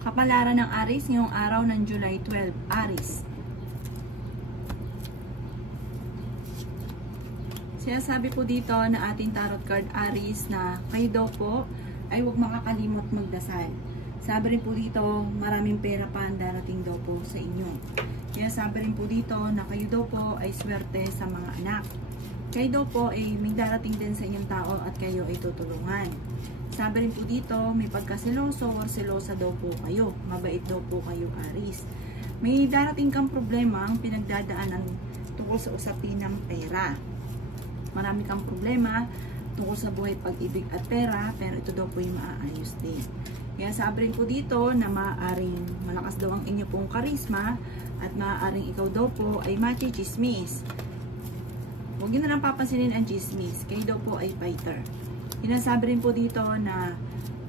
Kapalaran ng Aries ngayong araw ng July 12. Aries. Sinasabi po dito na ating tarot card Aries na kayo daw po ay huwag makakalimot magdasal. Sabi rin po dito, maraming pera pa ang darating daw po sa inyo. Kaya sabi rin po dito na kayo daw po ay swerte sa mga anak. Kayo daw po ay may darating din sa inyong tao at kayo ay tutulungan. Sabi rin po dito, may pagkaseloso or selosa daw po kayo. Mabait daw po kayo, Aries. May darating kang problema ang pinagdadaanan tungkol sa usapin ng pera. Marami kang problema tungkol sa buhay, pag-ibig at pera, pero ito daw po yung maaayos din. Kaya sabi rin po dito na maaaring malakas daw ang inyo pong karisma at maaaring ikaw daw po ay machichismis. Huwag nyo na lang papansinin ang chismis. Kayo daw po ay fighter. Sinasabi rin po dito na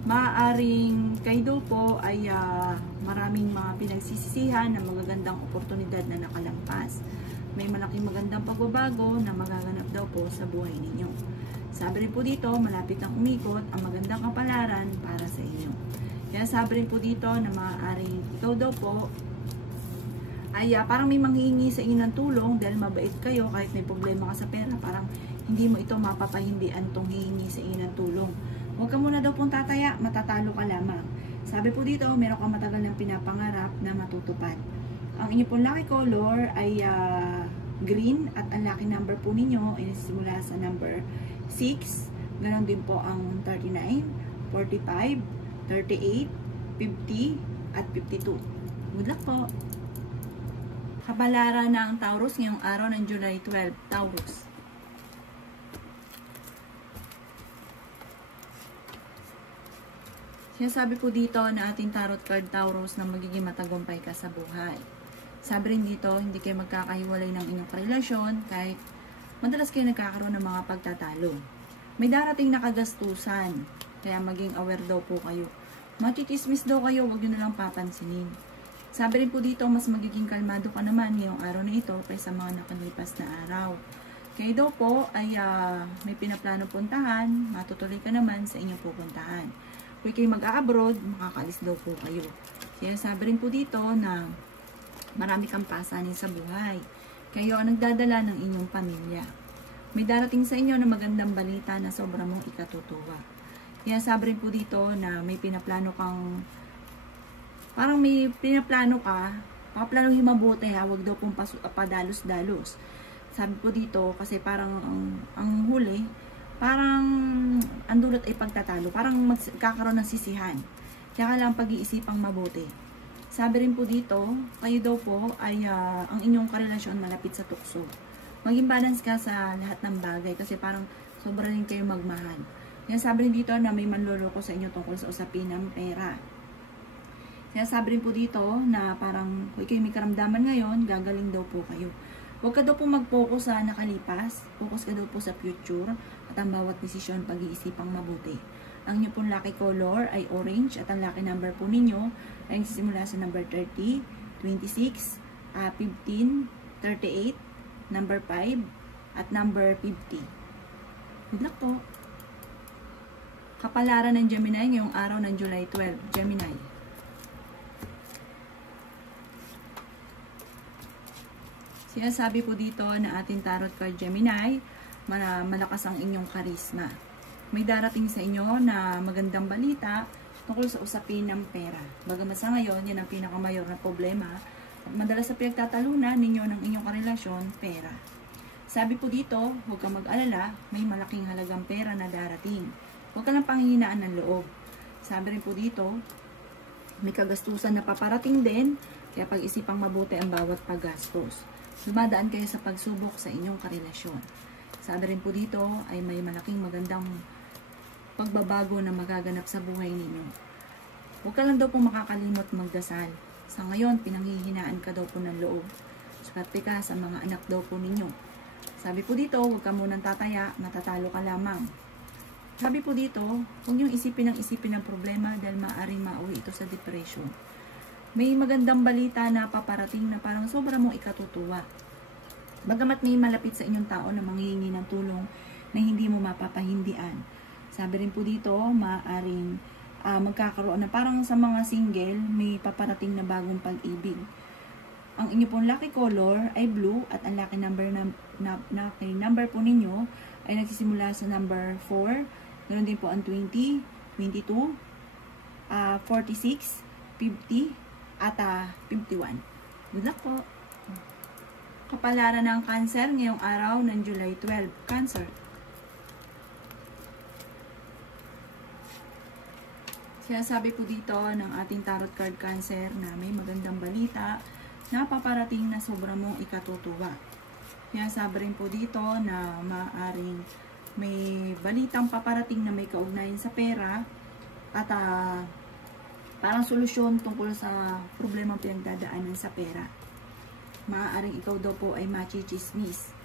maaaring kayo daw po ay maraming mga pinagsisisihan na magagandang oportunidad na nakalampas. May malaking magandang pagbabago na magaganap daw po sa buhay ninyo. Sabi rin po dito, malapit ang umikot ang magandang kapalaran para sa inyo. Kaya sabi rin po dito na maaaring ikaw daw po ay parang may manghihingi sa inyo ng tulong dahil mabait kayo kahit may problema ka sa pera, parang hindi mo ito mapapahindian tong hihingi sa inyo ng tulong. Huwag ka muna daw pong tataya, matatalo ka lamang. Sabi po dito, meron kang matagal ng pinapangarap na matutupad. Ang inyo pong lucky color ay green at ang lucky number po ninyo ay simula sa number 6. Ganon din po ang 39, 45, 38, 50 at 52. Good luck po! Kapalaran ng Taurus ngayong araw ng July 12. Taurus. Sinasabi po dito na ating tarot card Taurus na magiging matagumpay ka sa buhay. Sabi rin dito, hindi kayo magkakahiwalay ng inyong karelasyon kahit madalas kayo nagkakaroon ng mga pagtatalo. May darating na kagastusan, kaya maging aware daw po kayo. Machichismis daw kayo, huwag nyo na lang papansinin. Sabi rin po dito, mas magiging kalmado ka naman ngayong araw na ito kaysa mga nakalipas na araw. Kayo daw po ay may pinaplano puntahan, matutuloy ka naman sa inyong pupuntahan. Kung kayo mag-a-abroad, makakalis daw po kayo. Kaya sabi rin po dito na marami kang pasanin sa buhay. Kayo ang nagdadala ng inyong pamilya. May darating sa inyo na magandang balita na sobra mong ikatutuwa. Kaya sabi rin po dito na may pinaplano kang, parang may pinaplano ka, paplanuhin mabuti ha, huwag daw pong padalos-dalos. Sabi po dito, kasi parang ang huli, parang ang dulot ay pagtatalo, parang magkakaroon ng sisihan. Kaya kailangan pag-iisipang mabuti. Sabi rin po dito, kayo daw po ay ang inyong karelasyon malapit sa tukso. Maging balance ka sa lahat ng bagay kasi parang sobra rin kayo magmahal. Kaya sabi rin dito na may manloloko sa inyo tungkol sa usapin ng pera. Kaya sabi rin po dito na parang kung kayo may karamdaman ngayon, gagaling daw po kayo. Huwag ka daw po mag-focus sa nakalipas, focus ka daw po sa future at ang bawat desisyon pag-iisipang mabuti. Ang inyo pong lucky color ay orange at ang lucky number po ninyo ay nagsisimula sa number 30, 26, 15, 38, number 5, at number 50. Good luck po! Kapalaran ng Gemini ngayong araw ng July 12. Gemini. Sinasabi po dito na ating tarot card Gemini, malakas ang inyong karisma. May darating sa inyo na magandang balita tungkol sa usapin ng pera. Bagamat sa ngayon, yan ang pinakamayor na problema at madalas sa pinagtatalunan ninyo ng inyong karelasyon, pera. Sabi po dito, huwag kang mag-alala, may malaking halagang pera na darating. Huwag ka lang panghihinaan ng loob. Sabi rin po dito, may kagastusan na paparating din, kaya pag-isipang mabuti ang bawat paggastos. Dumadaan kayo sa pagsubok sa inyong karelasyon. Sabi rin po dito ay may malaking magandang pagbabago na magaganap sa buhay ninyo. Huwag ka lang daw po makakalimot magdasal. Sa ngayon, pinanghihinaan ka daw po ng loob. Swerte ka sa mga anak daw po ninyo. Sabi po dito, huwag ka munang tataya, matatalo ka lamang. Sabi po dito, huwag niyong isipin ng problema dahil maaaring mauwi ito sa depression. May magandang balita na paparating na parang sobra mong ikatutuwa. Bagamat may malapit sa inyong tao na manghihingi ng tulong na hindi mo mapapahindian. Sabi rin po dito, maaaring magkakaroon na parang sa mga single, may paparating na bagong pag-ibig. Ang inyo pong lucky color ay blue at ang lucky number po ninyo ay nagsisimula sa number 4. Ganoon din po ang 20, 22, 46, 50, at 51. Good luck po! Kapalaran ng Cancer ngayong araw ng July 12. Cancer. Sinasabi po dito ng ating tarot card Cancer na may magandang balita na paparating na sobra mong ikatutuwa. Sinasabi rin po dito na maaaring may balitang paparating na may kaugnayan sa pera at parang solusyon tungkol sa problema pinagdadaanan sa pera. Maaaring ikaw daw po ay machichismis.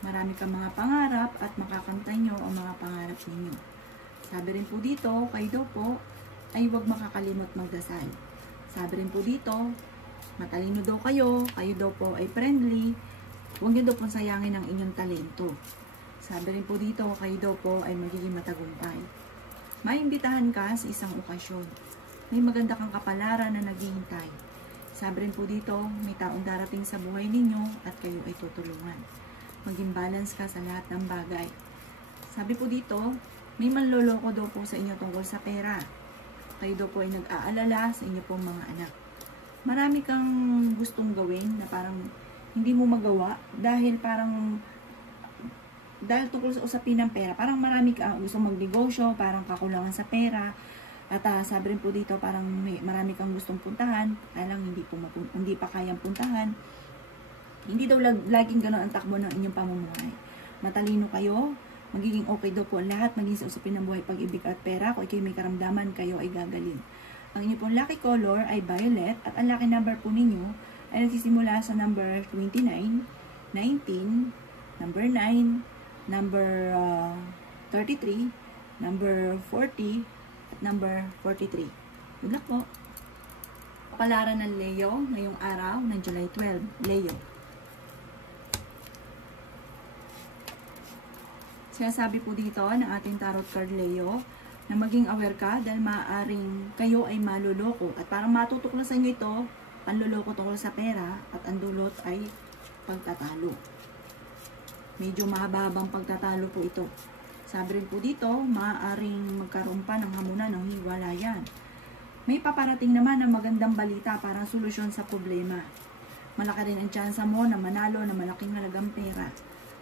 Marami kang mga pangarap at makakamtan nyo ang mga pangarap ninyo. Sabi rin po dito, kayo daw po ay huwag makakalimot magdasal. Sabi rin po dito, matalino daw kayo daw po ay friendly, huwag nyo daw pong sayangin ang inyong talento. Sabi rin po dito, kayo daw po ay magiging matagumpay. Maimbitahan ka sa isang okasyon. May maganda kang kapalaran na naghihintay. Sabi rin po dito, may taong darating sa buhay ninyo at kayo ay tutulungan. Maging balance ka sa lahat ng bagay. Sabi po dito, may manloloko daw po sa inyo tungkol sa pera. Kayo daw po ay nag-aalala sa inyo pong mga anak. Marami kang gustong gawin na parang hindi mo magawa dahil tungkol sa usapin ng pera. Parang marami kang gustong magnegosyo, parang kakulangan sa pera. At sabi rin po dito, parang marami kang gustong puntahan, kaya lang hindi pa kayang puntahan. Hindi daw laging gano'n ang takbo ng inyong pamumuhay. Matalino kayo, magiging okay daw po lahat, maging sa usapin ng buhay, pag-ibig at pera. Kung kayo may karamdaman, kayo ay gagaling. Ang inyong pong lucky color ay violet at ang lucky number po ninyo ay nagsisimula sa number 29, 19, number 9, number 33, number 40, at number 43. Good luck po! Kapalaran ng Leo ngayong araw ng July 12. Leo. Sinasabi po dito ng ating tarot card Leo na maging aware ka dahil maaaring kayo ay maluloko at parang matutuklasan nyo ito, panluloko tungkol sa pera at ang dulot ay pagtatalo. Medyo mahaba-habang pagtatalo po ito. Sabi rin po dito, maaaring magkaroon pa ng hamunan ng hiwalayan. May paparating naman ng magandang balita para solusyon sa problema. Malaki rin ang tsansa mo na manalo na malaking halagang pera.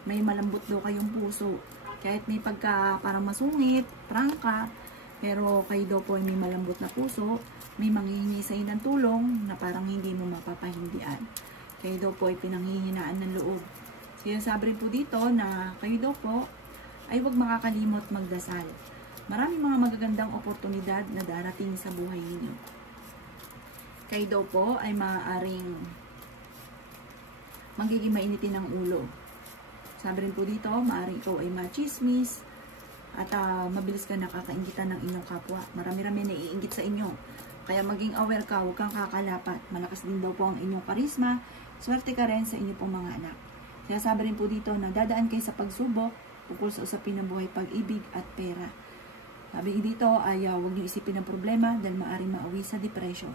May malambot daw kayong puso. Kahit may pagka parang masungit, prangka, pero kayo daw po ay may malambot na puso, may manghihingi sa inyo ng tulong na parang hindi mo mapapahindian. Kayo daw po ay pinanghihinaan ng loob. Sinasabi rin po dito na kayo daw po ay huwag makakalimot magdasal. Maraming mga magagandang oportunidad na darating sa buhay ninyo. Kayo daw po ay maaaring magiging mainitin ng ulo. Sabi rin po dito, maaaring ikaw ay machismis at mabilis ka nakakaingitan ng inyong kapwa. Marami-rami na iinggit sa inyo. Kaya maging aware ka, huwag kang kakalapat. Malakas din daw po ang inyong karisma. Swerte ka rin sa inyong pong mga anak. Kaya sabi rin po dito na dadaan kayo sa pagsubok tungkol sa usapin ng buhay, pag-ibig at pera. Sabi dito ay huwag niyo isipin ng problema dahil maaaring mauwi sa depression.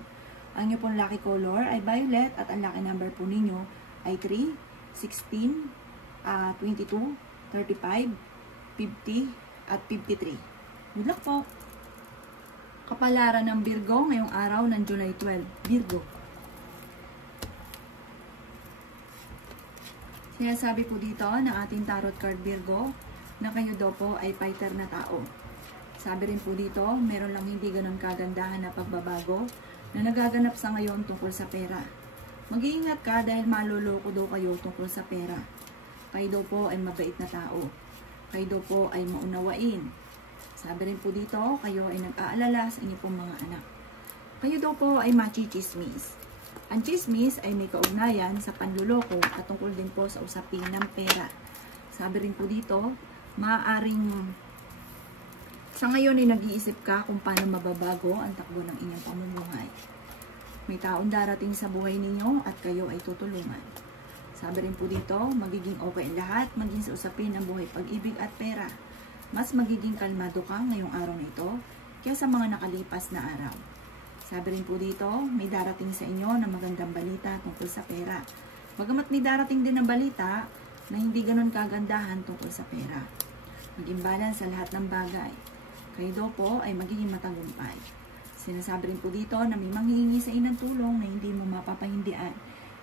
Ang inyong pong lucky color ay violet at ang lucky number po ninyo ay 3, 16, 22, 35, 50, at 53. Good luck po! Kapalaran ng Virgo ngayong araw ng July 12. Virgo. Sinasabi po dito ng ating tarot card Virgo na kayo daw po ay fighter na tao. Sabi rin po dito, meron lang hindi ganun kagandahan na pagbabago na nagaganap sa ngayon tungkol sa pera. Mag-iingat ka dahil maluloko daw kayo tungkol sa pera. Kayo daw po ay mabait na tao. Kayo daw po ay maunawain. Sabi rin po dito, kayo ay nag-aalala sa inyong pong mga anak. Kayo daw po ay machichismis. Ang chismis ay may kaugnayan sa panluloko at tungkol din po sa usapin ng pera. Sabi rin po dito, maaaring sa ngayon ay nag-iisip ka kung paano mababago ang takbo ng inyong pamumuhay. May taong darating sa buhay ninyo at kayo ay tutulungan. Sabi rin po dito, magiging okay ang lahat, maging sa usapin ng buhay, pag-ibig at pera. Mas magiging kalmado ka ngayong araw na ito kaysa mga nakalipas na araw. Sabi rin po dito, may darating sa inyo na magandang balita tungkol sa pera. Bagamat may darating din na balita na hindi ganun kagandahan tungkol sa pera. Maging balance sa lahat ng bagay. Kayo daw po ay magiging matagumpay. Sinasabi rin po dito na may manghihingi sa inyo ng tulong na hindi mo mapapahindian.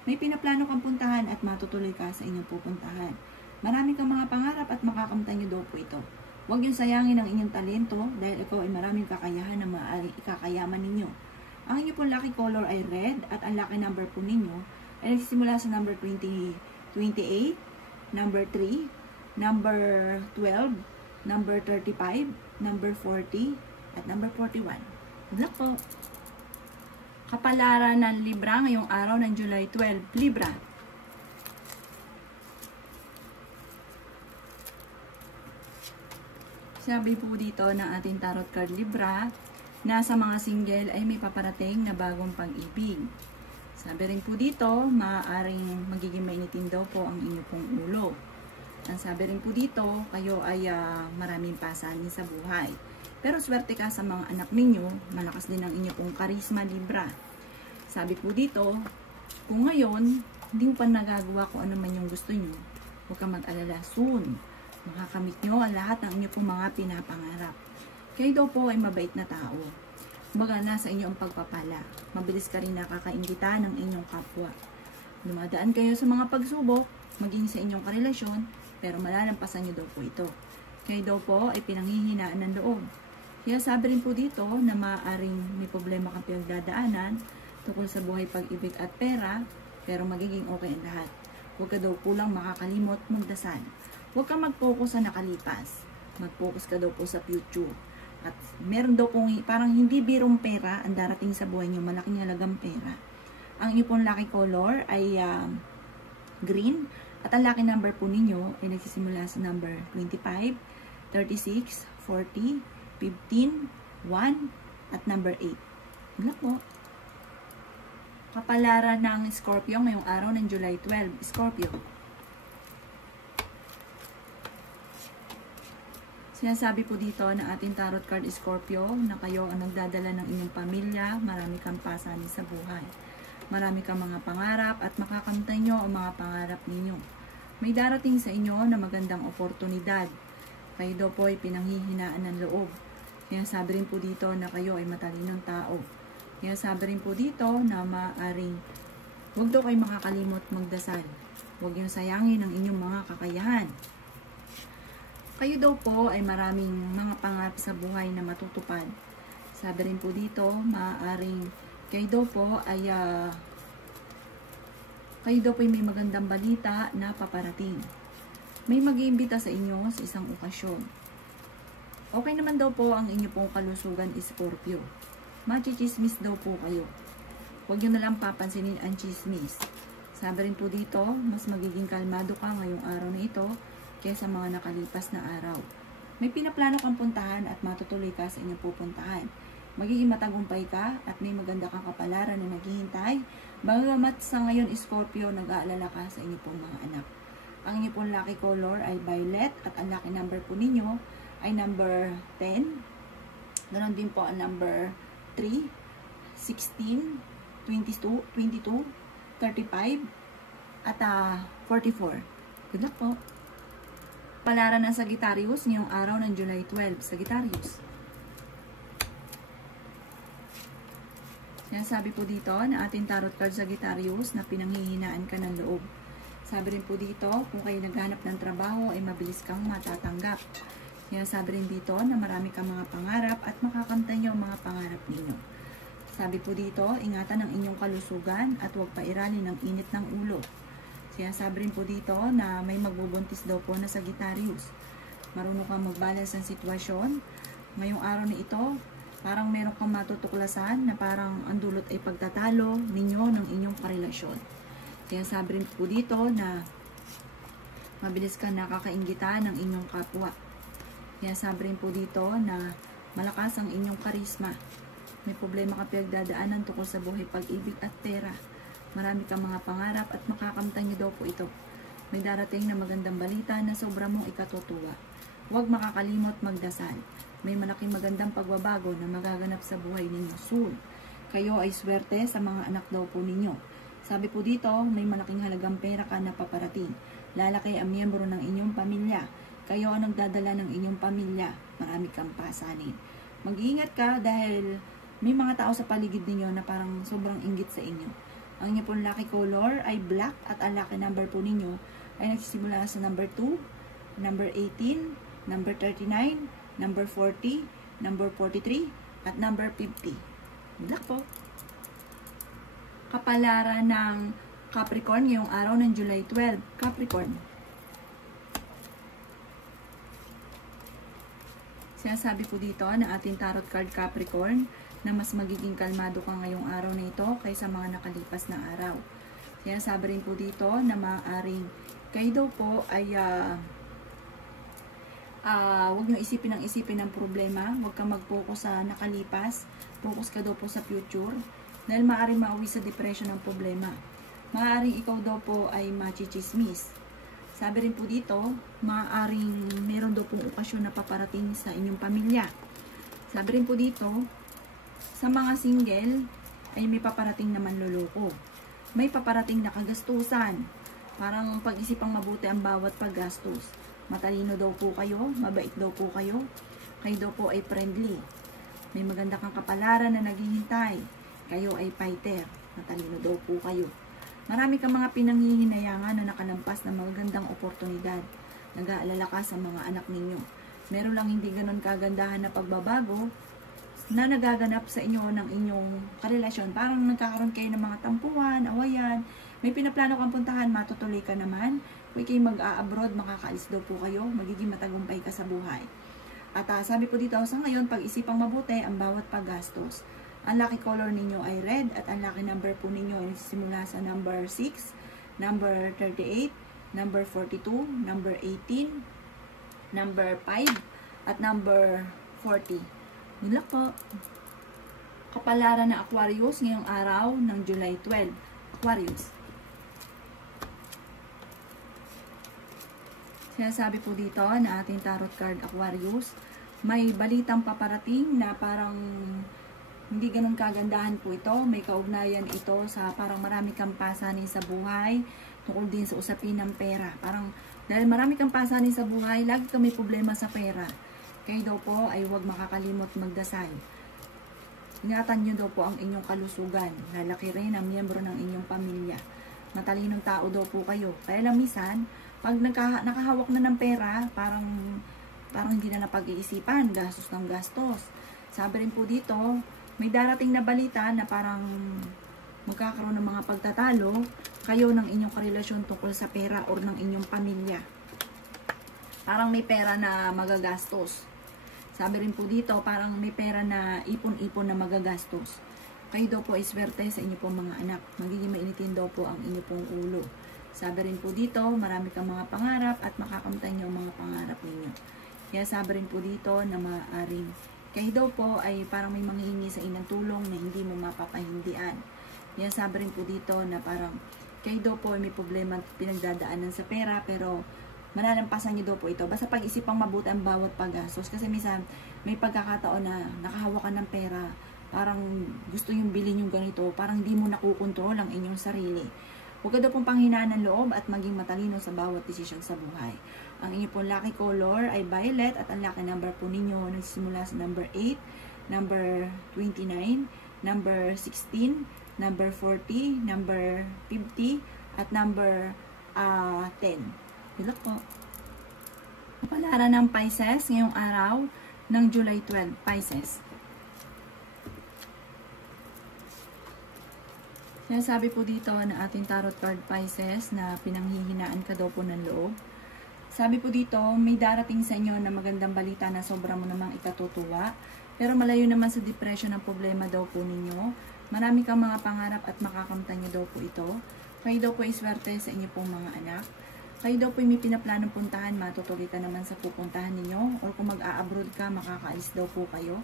May pinaplano kang puntahan at matutuloy ka sa inyong pupuntahan. Marami kang mga pangarap at makakamtan niyo daw po ito. Huwag niyong sayangin ang inyong talento dahil ikaw ay maraming kakayahan na maaaring ikakayaman ninyo. Ang inyong pong lucky color ay red at ang lucky number po ninyo ay nagsisimula sa number 28, number 3, number 12, number 35, number 40, at number 41. Good luck po! Kapalaran ng Libra ngayong araw ng July 12. Libra. Sabi po dito ng ating tarot card Libra, na sa mga single ay may paparating na bagong pag-ibig. Sabi rin po dito, maaaring magiging mainitin daw po ang inyong pong ulo. Ang sabi rin po dito, kayo ay maraming pasanin sa buhay. Pero swerte ka sa mga anak ninyo, malakas din ang inyong pong karisma Libra. Sabi po dito, kung ngayon, hindi mo pa nagagawa kung ano man yung gusto nyo, huwag kang mag-alala, soon makakamit nyo ang lahat ng inyong pong mga pinapangarap. Kayo daw po ay mabait na tao. Kumbaga nasa inyo ang pagpapala. Mabilis ka rin nakakaingita ng inyong kapwa. Dumadaan kayo sa mga pagsubok, maging sa inyong karelasyon, pero malalampasan nyo daw po ito. Kayo daw po ay pinanghihinaan ng loob. Kaya sabi rin po dito na maaaring may problema kang pinagdadaanan tungkol sa buhay, pag-ibig at pera, pero magiging okay ang lahat. Huwag ka daw po lang makakalimot magdasal. Huwag kang mag-focus sa nakalipas. Mag-focus ka daw po sa future. At meron daw pong parang hindi birong pera ang darating sa buhay niyo, malaking halagang pera. Ang inyong pong lucky color ay green. At ang lucky number po ninyo ay nagsisimula sa number 25, 36, 40, 15, 1, at number 8. Wala po. Kapalaran ng Scorpio ngayong araw ng July 12. Scorpio. Sinasabi po dito na ating tarot card Scorpio na kayo ang nagdadala ng inyong pamilya, marami kang pasanin sa buhay. Marami kang mga pangarap at makakamtan nyo ang mga pangarap ninyo. May darating sa inyo na magandang oportunidad. Kayo daw po ay pinanghihinaan ng loob. Kaya sabi rin po dito na kayo ay matalinong tao. Kaya sabi rin po dito na maaaring huwag daw kayo makakalimot magdasal. Huwag yung sayangin ang inyong mga kakayahan. Kayo daw po ay maraming mga pangarap sa buhay na matutupad. Sabi rin po dito, maaaring kayo daw po ay may magandang balita na paparating. May mag-iimbita sa inyo sa isang okasyon. Okay naman daw po ang inyo pong kalusugan, Scorpio. Machichismis daw po kayo. Huwag nyo na lang papansinin ang chismis. Sabi rin po dito, mas magiging kalmado ka ngayong araw na ito kaysa mga nakalipas na araw. May pinaplano kang puntahan at matutuloy ka sa inyong pupuntahan. Magiging matagumpay ka at may maganda kang kapalaran na naghihintay. Bagamat sa ngayon, Scorpio, nag-aalala ka sa inyong pong mga anak. Ang inyong pong lucky color ay violet at ang lucky number po ninyo ay number 10. Ganon din po ang number 3, 16, 22, 35, at 44. Good luck po! Palaran ng Sagittarius ngayong araw ng July 12. Sagittarius. Yan, sabi po dito na ating tarot card Sagittarius na pinanghihinaan ka ng loob. Sabi rin po dito, kung kayo naghanap ng trabaho ay mabilis kang matatanggap. Yan, sabi rin dito na marami kang mga pangarap at makakamtan nyo ang mga pangarap ninyo. Sabi po dito, ingatan ang inyong kalusugan at huwag pairalin ng init ng ulo. Kaya sabi rin po dito na may magbubuntis daw po na Sagittarius. Marunong kang mag-balance ang sitwasyon. Ngayong araw na ito, parang meron kang matutuklasan na parang ang dulot ay pagtatalo ninyo ng inyong karelasyon. Kaya sabi rin po dito na mabilis ka nakakaingita ng inyong kapwa. Kaya sabi rin po dito na malakas ang inyong karisma. May problema ka pinagdadaanan tungkol sa buhay, pag-ibig at pera. Marami kang mga pangarap at makakamtan nyo daw po ito. May darating na magandang balita na sobra mong ikatutuwa. Huwag makakalimot magdasal. May malaking magandang pagbabago na magaganap sa buhay ninyo soon. Kayo ay swerte sa mga anak daw po ninyo. Sabi po dito, may malaking halagang pera ka na paparating. Lalaki ang miyembro ng inyong pamilya. Kayo ang nagdadala ng inyong pamilya. Marami kang pasanin. Mag-iingat ka dahil may mga tao sa paligid ninyo na parang sobrang inggit sa inyo. Ang inyo pong lucky color ay black at ang lucky number po ninyo ay nagsisimula sa number 2, number 18, number 39, number 40, number 43, at number 50. Good luck po! Kapalaran ng Capricorn ngayong araw ng July 12. Capricorn. Sinasabi po dito na ating tarot card Capricorn na mas magiging kalmado ka ngayong araw na ito kaysa mga nakalipas na araw. Sinasabi rin po dito na maaaring kayo daw po ay huwag nyo isipin ng problema. Huwag kang mag-focus sa nakalipas. Focus ka daw po sa future. Dahil maaaring mauwi sa depression ng problema. Maaaring ikaw daw po ay machichismis. Sabi rin po dito, maaaring meron daw pong okasyon na paparating sa inyong pamilya. Sabi rin po dito, sa mga single ay may paparating naman loloko. May paparating na kagastusan. Parang pag-isipang mabuti ang bawat paggastos. Matalino daw po kayo, mabait daw po kayo. Kayo daw po ay friendly. May maganda kang kapalaran na naghihintay. Kayo ay fighter. Matalino daw po kayo. Marami kang mga pinanghihinayangan na nakalampas ng magagandang oportunidad. Nag-aalala ka sa mga anak ninyo. Meron lang hindi ganon kagandahan na pagbabago na nagaganap sa inyo ng inyong karelasyon. Parang nagkakaroon kayo ng mga tampuhan, awayan. May pinaplano kang puntahan, matutuloy ka naman. Kung kayo mag-a-abroad, makakaalis daw po kayo. Magiging matagumpay ka sa buhay. At sabi po dito, sa ngayon, pag-isipang mabuti ang bawat paggastos. Ang lucky color ninyo ay red at ang lucky number po ninyo ay nagsisimula sa number 6, number 38, number 42, number 18, number 5, at number 40. Good luck po! Kapalaran na Aquarius ngayong araw ng July 12. Aquarius. Sinasabi po dito na ating tarot card Aquarius, may balitang paparating na parang hindi ganun kagandahan po ito. May kaugnayan ito sa parang marami kang pasanin sa buhay tungkol din sa usapin ng pera. Parang dahil marami kang pasanin sa buhay, lagi kang may problema sa pera. Kayo daw po ay huwag makakalimot magdasal. Ingatan nyo daw po ang inyong kalusugan. Lalaki rin ang miyembro ng inyong pamilya. Matalinong tao daw po kayo. Kaya lang minsan, pag nakahawak na ng pera, parang hindi na napag-iisipan. Gastos ng gastos. Sabi rin po dito, may darating na balita na parang magkakaroon ng mga pagtatalo kayo ng inyong karelasyon tungkol sa pera or ng inyong pamilya. Parang may pera na magagastos. Sabi rin po dito, parang may pera na ipon-ipon na magagastos. Kayo daw po ay swerte sa inyo pong mga anak. Magiging mainitin daw po ang inyo pong ulo. Sabi rin po dito, marami kang mga pangarap at makakamtan nyo ang mga pangarap ninyo. Kaya sabi rin po dito na maaaring kayo daw po ay parang may manghihingi sa inang tulong na hindi mo mapapahindian. Kaya sabi rin po dito na parang kayo daw po ay may problema at pinagdadaanan sa pera pero malalampasan niyo daw po ito. Basta pag-isipang mabuti ang bawat paggastos. Kasi minsan may pagkakataon na nakahawak ka ng pera, parang gusto yung bilhin yung ganito, parang di mo nakukontrol ang inyong sarili. Huwag ka daw pong panghinaan ng loob at maging matalino sa bawat desisyon sa buhay. Ang inyong pong lucky color ay violet at ang lucky number po ninyo nagsimula sa number 8, number 29, number 16, number 40, number 50, at number 10. Good luck po! Kapalaran ng Pisces ngayong araw ng July 12. Pisces. Sinasabi po dito na ating tarot card Pisces na pinanghihinaan ka daw po ng loob. Sabi po dito, may darating sa inyo na magandang balita na sobra mo namang ikatutuwa. Pero malayo naman sa depression ang problema daw po ninyo. Marami kang mga pangarap at makakamtan nyo daw po ito. Kayo daw po ay swerte sa inyo pong mga anak. Kayo daw po may pinaplanong puntahan, matutuloy ka naman sa pupuntahan ninyo. Or kung mag-a-abroad ka, makakaalis daw po kayo.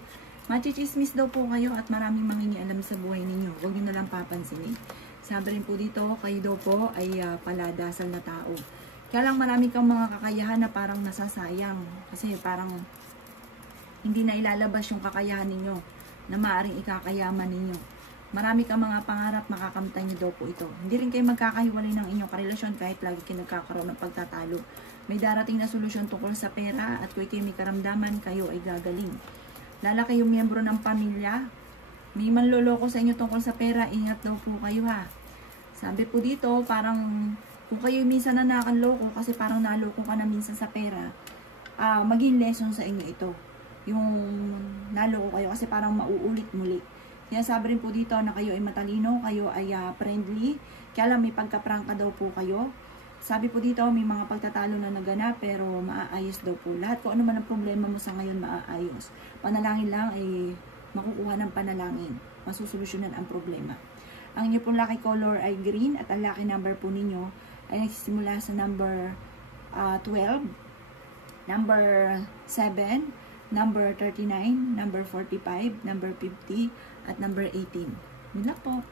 Machichismis daw po kayo at maraming mangingialam sa buhay ninyo. Huwag nyo nalang papansinin. Sabi rin po dito, kayo daw po ay paladasal na tao. Kaya lang marami kang mga kakayahan na parang nasasayang. Kasi parang Hindi na ilalabas yung kakayahan ninyo na maaaring ikakayaman ninyo. Marami kang mga pangarap, makakamtan nyo daw po ito. Hindi rin kayo magkakahiwalay ng inyong karelasyon kahit lagi kayo nagkakaroon ng pagtatalo. May darating na solusyon tungkol sa pera at kung kayo may karamdaman, kayo ay gagaling. Lala kayong miyembro ng pamilya, may manloloko sa inyo tungkol sa pera, ingat daw po kayo ha. Sabi po dito, parang kung kayo minsan na nakanloko kasi parang naloko ka na minsan sa pera, maging lesson sa inyo ito. Yung naloko kayo kasi parang mauulit muli. Kaya sabi rin po dito na kayo ay matalino, kayo ay friendly, kaya lang may pagkaprangka daw po kayo. Sabi po dito, may mga pagtatalo na naganap pero maaayos daw po. Lahat kung ano man ang problema mo sa ngayon, maaayos. Panalangin lang ay makukuha ng panalangin. Masusolusyonan ang problema. Ang inyo pong lucky color ay green at ang lucky number po ninyo ay nagsisimula sa number 12, number 7, number 39, number 45, number 50, at number 18. Yun lang po.